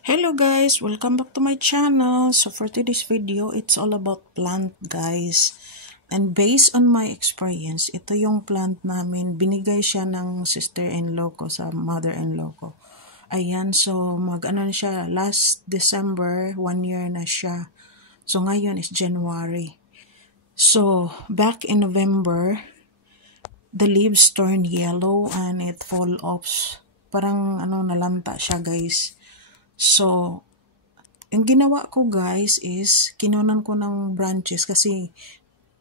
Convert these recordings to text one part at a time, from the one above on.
Hello guys, welcome back to my channel. So for today's video, it's all about plant guys. And based on my experience, ito yung plant namin. Binigay siya ng sister-in-law ko sa mother-in-law ko. Ayan, so mag-ano na siya, last December, 1 year na siya. So ngayon is January. So back in November, the leaves turn yellow and it fall off. Parang nalanta siya guys. So, yung ginawa ko guys is, kinunan ko ng branches kasi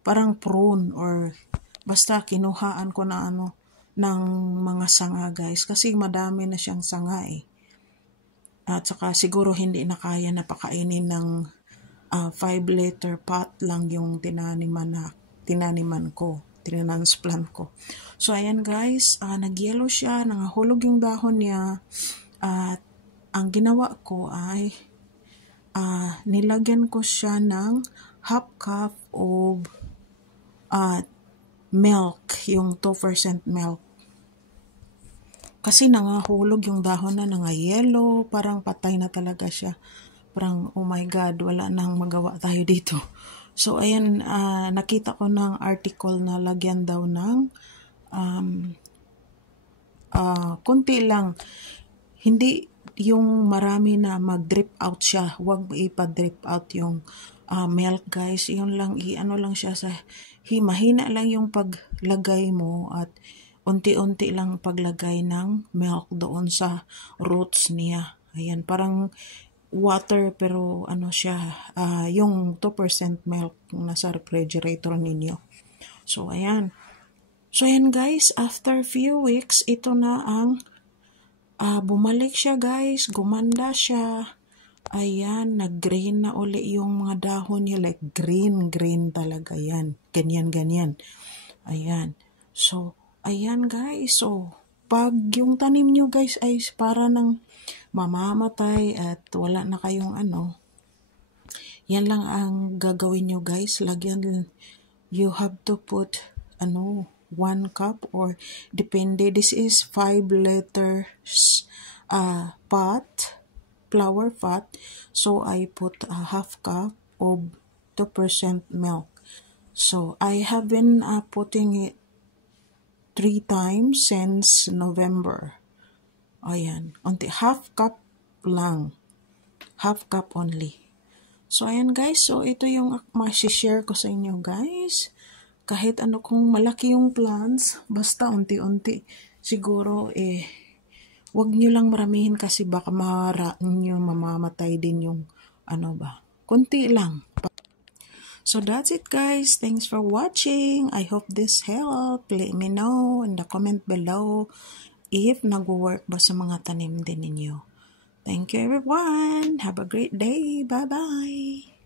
parang prune or basta kinuhaan ko na ng mga sanga guys. Kasi madami na siyang sanga eh. At saka siguro hindi na kaya na pakainin ng 5-liter pot lang yung tinaniman ko. Tinansplant ko. So, ayan guys, nag-yellow siya, nangahulog yung dahon niya. At ang ginawa ko ay nilagyan ko siya ng half cup of milk, yung 2% milk. Kasi nangahulog yung dahon na nanga-yellow, parang patay na talaga siya. Parang, oh my God, wala nang magawa tayo dito. So, ayan, nakita ko ng article na lagyan daw ng kunti lang. Hindi yung marami na mag-drip out siya. Huwag ipa-drip out yung milk guys. Yun lang, lang siya sa mahina lang yung paglagay mo at unti-unti lang paglagay ng milk doon sa roots niya. Ayan, parang water pero siya, yung 2% milk nasa refrigerator ninyo. So, ayan. So, ayan guys, after few weeks, ito na ang bumalik siya guys, gumanda siya. Ayan, nag-green na uli yung mga dahon niya, like green talaga yan. Ganyan. Ayan. So, ayan guys. So, pag yung tanim nyo guys ay para nang mamamatay at wala na kayong yan lang ang gagawin nyo guys. Lagyan, you have to put 1 cup or depende, this is 5 liters flour pot, so I put a half cup of 2% milk. So I have been putting it 3 times since November. Ayan, half cup lang, half cup only. So ayan guys, so ito yung ma-share ko sa inyo guys. Kahit kung malaki yung plants, basta unti-unti. Siguro, wag nyo lang maramihin kasi baka mamamatay din yung, kunti lang. So, that's it guys. Thanks for watching. I hope this helped. Let me know in the comment below if nag-work ba sa mga tanim din ninyo. Thank you everyone. Have a great day. Bye-bye.